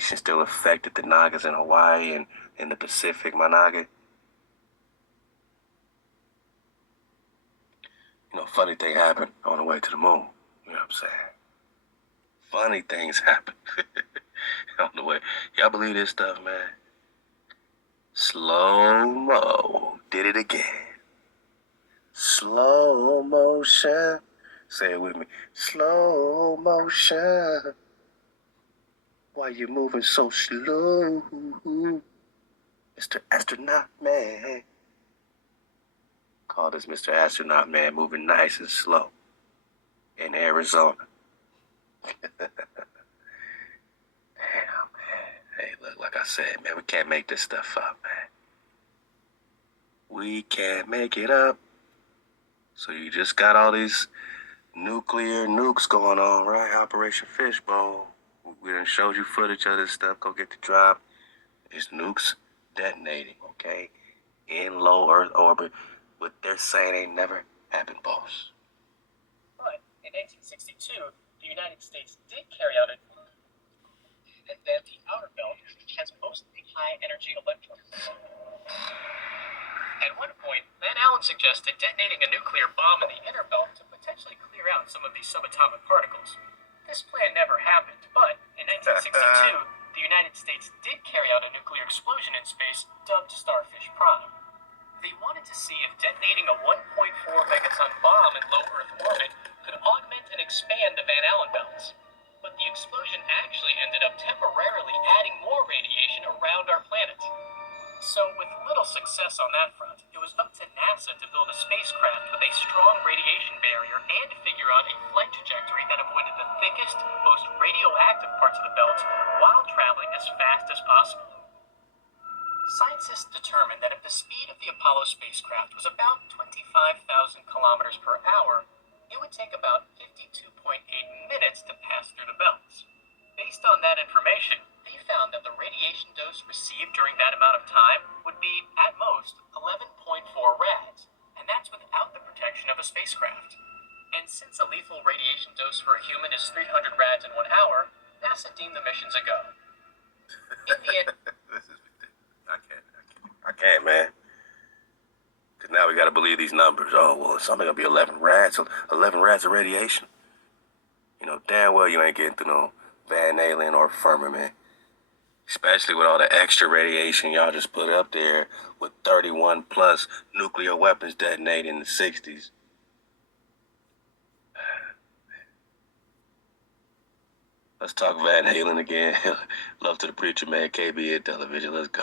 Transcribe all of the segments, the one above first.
still affected the Nagas in Hawaii and in the Pacific, my Naga. You know, funny thing happened on the way to the moon. You know what I'm saying? Funny things happen on the way. Y'all believe this stuff, man? Slow-mo did it again. Slow motion. Say it with me. Slow motion. Why you moving so slow? Mr. Astronaut Man. Call this Mr. Astronaut Man moving nice and slow in Arizona. Damn, man. Hey, look, like I said, man, we can't make this stuff up, man. We can't make it up. So you just got all these nuclear nukes going on, right? Operation Fishbowl. We done showed you footage of this stuff. Go get the drop. It's nukes detonating, okay? In low Earth orbit. What they're saying ain't never happened, boss. But in 1962, the United States did carry out and then the outer belt has mostly high-energy electrons. At one point, Van Allen suggested detonating a nuclear bomb in the inner belt to potentially clear out some of these subatomic particles. This plan never happened, but in 1962, the United States did carry out a nuclear explosion in space dubbed Starfish Prime. They wanted to see if detonating a 1.4 megaton bomb in low Earth orbit could augment and expand the Van Allen belts. But the explosion actually ended up temporarily adding more radiation around our planet. So, with little success on that front, it was up to NASA to build a spacecraft with a strong radiation barrier and to figure out a flight trajectory that avoided the thickest, most radioactive parts of the belt while traveling as fast as possible. Scientists determined that if the speed of the Apollo spacecraft was about 25,000 kilometers per hour, it would take about 52.8 minutes to pass through the belts. Based on that information, they found that the radiation dose received during that amount of time would be, at most, 11.4 rads, and that's without the protection of a spacecraft. And since a lethal radiation dose for a human is 300 rads in 1 hour, NASA deemed the missions a go. In the end... This is ridiculous. I can't, man. Because now we got to believe these numbers. Oh, well, it's only going to be 11 rads. 11 rads of radiation. You know, damn well you ain't getting through no Van Allen or Firmament. Especially with all the extra radiation y'all just put up there with 31 plus nuclear weapons detonated in the 60s. Let's talk Van Halen again. Love to the preacher, man. KB at television. Let's go.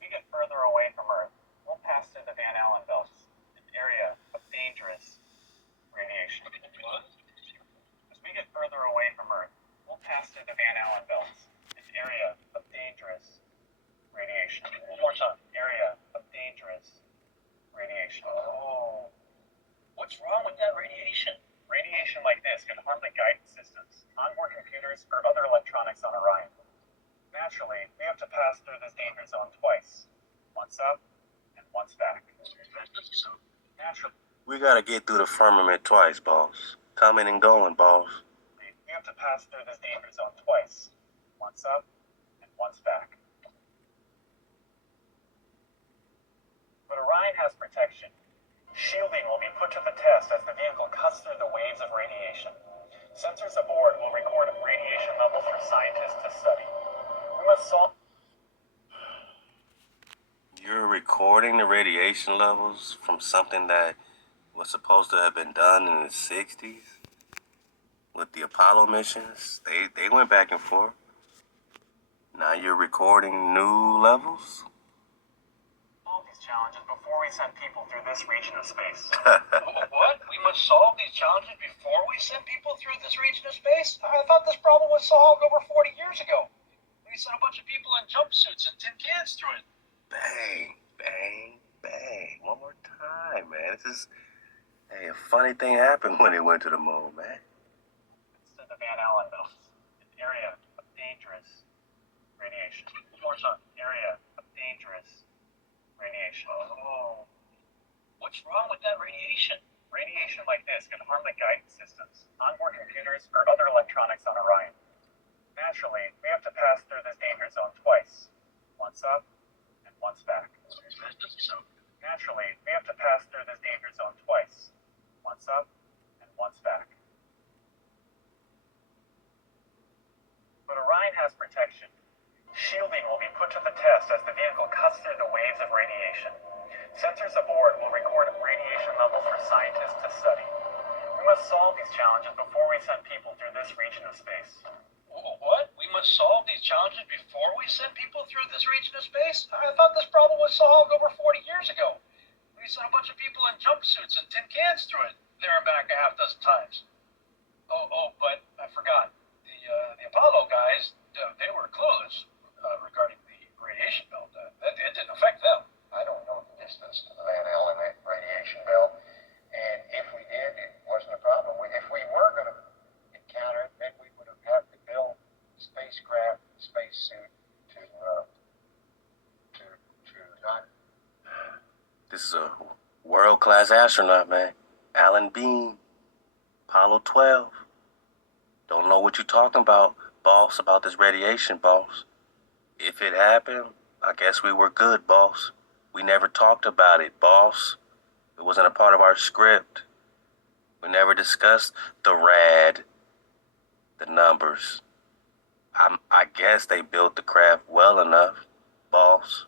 We get further away from Earth, we'll pass through the Van Allen belts, an area of dangerous radiation. As we get further away from Earth, we'll pass through the Van Allen belts, an area of dangerous radiation. One more time, area of dangerous radiation. Oh, what's wrong with that radiation? Radiation like this can harm the guidance systems, onboard computers, or other electronics on Orion. Naturally, we have to pass through this danger zone twice. Once up, and once back. Naturally. We got to get through the firmament twice, boss. Coming and going, boss. We have to pass through this danger zone twice. Once up, and once back. But Orion has protection. Shielding will be put to the test as the vehicle cuts through the waves of radiation. Sensors aboard will record radiation levels for scientists to study. We must solve... You're recording the radiation levels from something that was supposed to have been done in the 60s? With the Apollo missions? They went back and forth. Now you're recording new levels? Solve these challenges before we send people through this region of space. What? We must solve these challenges before we send people through this region of space? I thought this problem was solved over 40 years ago. We sent a bunch of people in jumpsuits and tin cans through it. Bang, bang, bang. One more time, man. Hey, a funny thing happened when they went to the moon, man. It's the Van Allen belts, an area of dangerous radiation. One more time, area of dangerous radiation. Oh, what's wrong with that radiation? Radiation like this can harm the guidance systems, onboard computers, or other electronics on Orion. Naturally, we have to pass through this danger zone twice. Once up, and once back. Naturally, we have to pass through this danger zone twice. Once up, and once back. But Orion has protection. Shielding will be put to the test as the vehicle cuts through the waves of radiation. Sensors aboard will record radiation levels for scientists to study. We must solve these challenges before we send people through this region of space. What? We must solve these challenges before we send people through this region of space? I thought this problem was solved over 40 years ago. We sent a bunch of people in jumpsuits and tin cans through it, there and back a half dozen times. But I forgot. The Apollo guys, they were clueless regarding the radiation belt. It didn't affect them. I don't know the distance to the Van Allen radiation belt, and if we did, it wasn't a problem. If we were going to encounter it, then we would have had to build spacecraft, spacesuit to not. This is a world-class astronaut, man. Alan Bean, Apollo 12. Don't know what you're talking about, boss, about this radiation, boss. If it happened, I guess we were good, boss. We never talked about it, boss. It wasn't a part of our script. We never discussed the rad, the numbers. I guess they built the craft well enough, boss.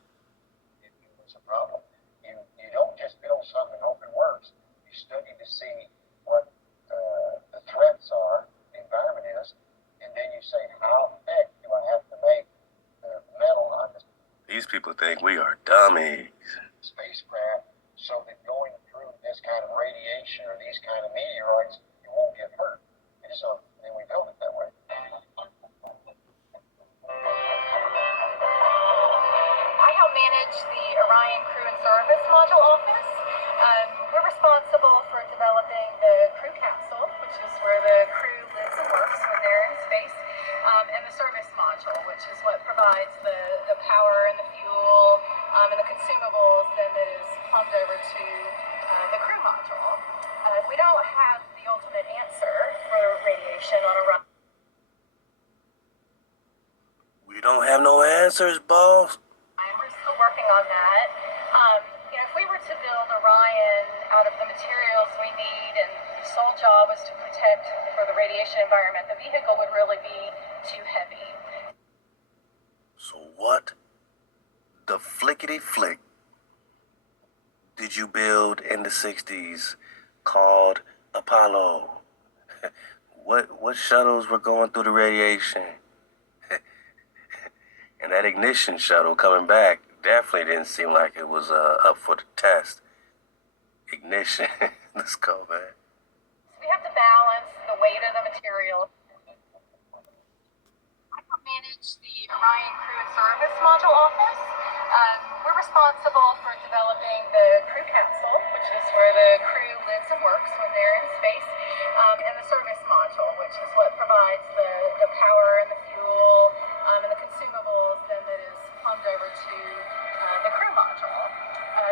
It was a problem. You don't just build something and hope it works. You study to see what the threats are, the environment is, and then you say, how thick do I have to make the metal on the These people think we are dummies. spacecraft so that going through this kind of radiation or these kind of meteoroids, you won't get hurt. And so then we build it that way. I help manage the Orion Crew and Service Module Office. We're responsible for developing the crew capsule, which is where the crew lives and works when they're in space, and the service module, which is what provides the power and the fuel and the consumables then that is plumbed over to the crew module. We don't have the ultimate answer for radiation on Orion. We don't have no answers, boss. We're still working on that. If we were to build Orion out of the materials we need and the sole job was to protect for the radiation environment, the vehicle would really be too heavy. So what the flickety flick did you build in the 60s called Apollo? What shuttles were going through the radiation? And that ignition shuttle coming back definitely didn't seem like it was up for the test. Ignition. Let's go, man. We have to balance the weight of the material. I help manage the Orion Crew and Service Module Office. We're responsible for developing the crew capsule, which is where the crew lives and works when they're in space, and the service module, which is what provides the power and the fuel and the consumables then that is plumbed over to the crew module.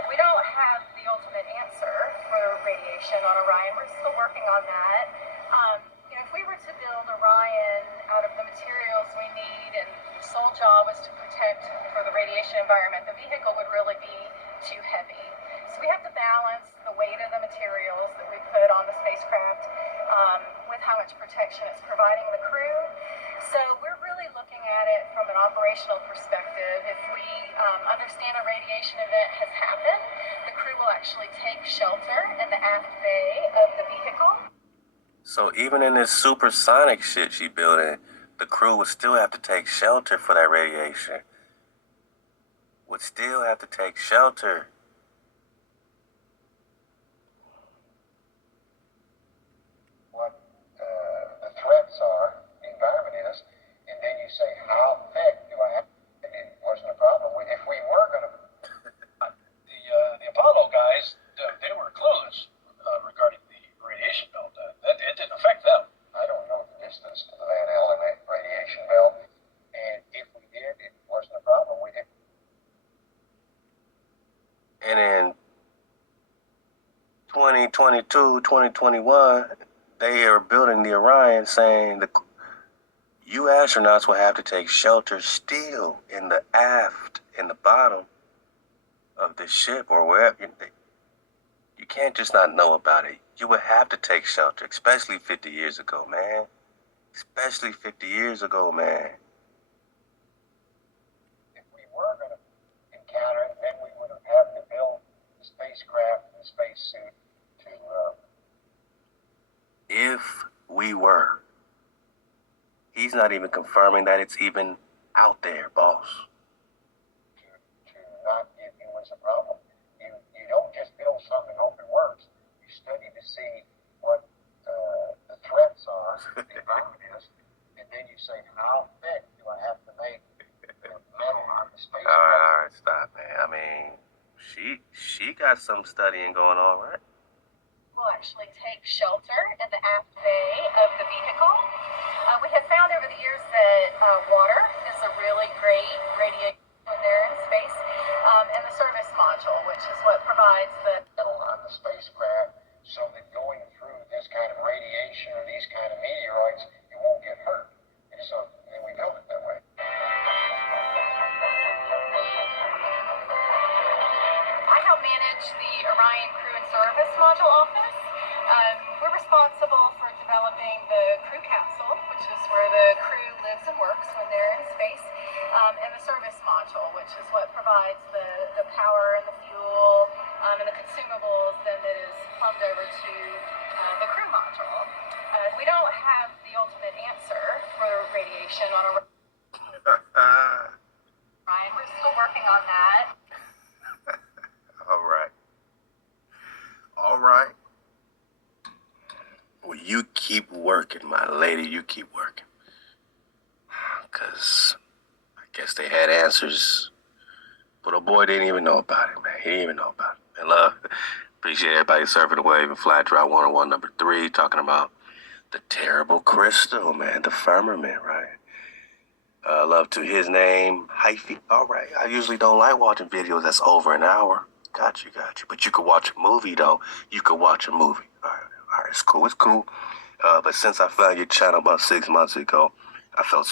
We don't have the ultimate answer for radiation on Orion. We're still working on that. If we were to build Orion out of the materials we need and the sole job was to protect for the radiation environment, the vehicle would really be too heavy. So we have to balance the weight of the materials that we put on the spacecraft with how much protection it's providing the crew. So we're really looking at it from an operational perspective. If we understand a radiation event has happened, the crew will actually take shelter in the aft bay of the vehicle. So even in this supersonic shit she building, the crew would still have to take shelter for that radiation. Would still have to take shelter. What the threats are, the environment is, and then you say, how thick do I have? And it wasn't a problem. If we were going to, the Apollo guys, they were clueless regarding the radiation belt. It didn't affect them. I don't know the distance to the Van Allen radiation belt, and if we did, it wasn't a problem. We didn't. 2022, 2021, they are building the Orion, saying you astronauts will have to take shelter still in the aft, in the bottom of the ship or wherever. You can't just not know about it. You would have to take shelter, especially 50 years ago, man. Especially 50 years ago, man. If we were going to encounter it, then we would have had to build the spacecraft and the spacesuit to. If we were. He's not even confirming that it's even out there, boss. To not give humans a problem. You don't just build something and hope it works. You study to see what the threats are, the environment is, and then you say, how thick do I have to make the metal on the spacecraft? All right, stop, man. I mean, she got some studying going on, right? Will actually take shelter in the aft bay of the vehicle. We have found over the years that water is a really great radiation when they're in space, and the service module, which is what provides the Metal on the spacecraft so that going through this kind of radiation or these kind of meteoroids, you won't get hurt. And so and we build it that way. I help manage the Orion Crew and Service Module office. We're responsible for developing the crew capsule, which is where the crew lives and works when they're in space, and the service module, which is what provides the power and the fuel and the consumables then that is plumbed over to the crew module. We don't have the ultimate answer for radiation on Orion. We're still working on that. All right. All right. Well, you keep working, my lady. You keep working. Because I guess they had answers. But a boy didn't even know about it, man. He didn't even know about it. And love, appreciate everybody surfing the wave and Flat Dry 101 number 3, talking about the terrible crystal, man. The firmament, right? Love to his name, Hyphy. All right. I usually don't like watching videos that's over an hour. Got you. But you could watch a movie, though. You could watch a movie. All right. It's cool. But since I found your channel about 6 months ago, I felt a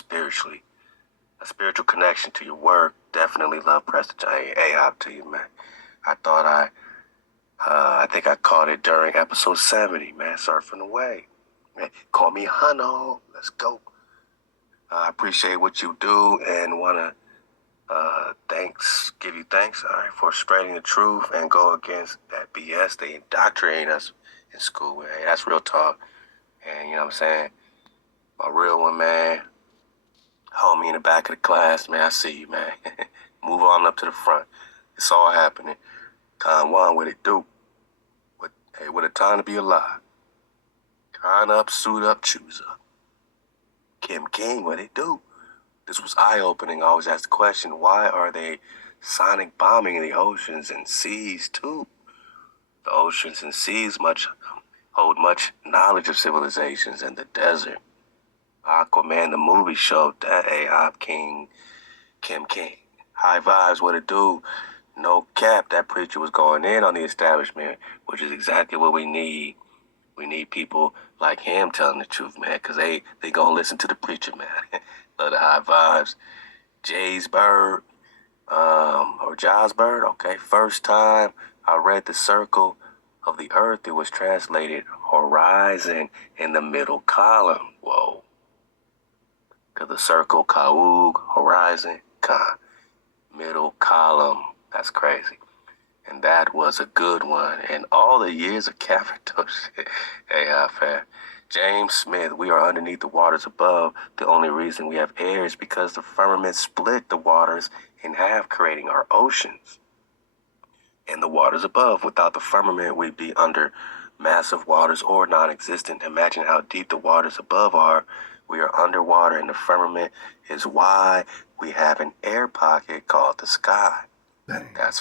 spiritual connection to your work. Definitely love Preston. Hey, out to you, man. I think I caught it during episode 70, man. Surfing away. Man, call me Hunno. Let's go. I appreciate what you do and want to give you thanks, all right, for spreading the truth and go against that BS they indoctrinate us in school with. Hey, that's real talk. And you know what I'm saying? My real one, man. Homie in the back of the class, man. I see you, man. Move on up to the front. It's all happening. Con one, what it do? What a time to be alive. Con up, suit up, choose up. Kim King, what it do? This was eye-opening. I always ask the question, why are they sonic bombing the oceans and seas too? The oceans and seas hold much knowledge of civilizations in the desert. Aquaman, the movie, showed that. Hey, Kim King. High vibes, what it do? No cap, that preacher was going in on the establishment, which is exactly what we need. We need people like him telling the truth, man, because they gonna listen to the preacher, man. Love the high vibes. Jay's Bird, or Jaws Bird, okay. First time I read The Circle of the Earth, it was translated horizon in the middle column. Whoa. Because the circle, Kaug, horizon, Ka. Middle column. That's crazy. And that was a good one. And all the years of capital shit. Hey, how fast. James Smith, we are underneath the waters above. The only reason we have air is because the firmament split the waters in half, creating our oceans. And the waters above, without the firmament, we'd be under massive waters or non-existent. Imagine how deep the waters above are. We are underwater, and the firmament is why we have an air pocket called the sky. That's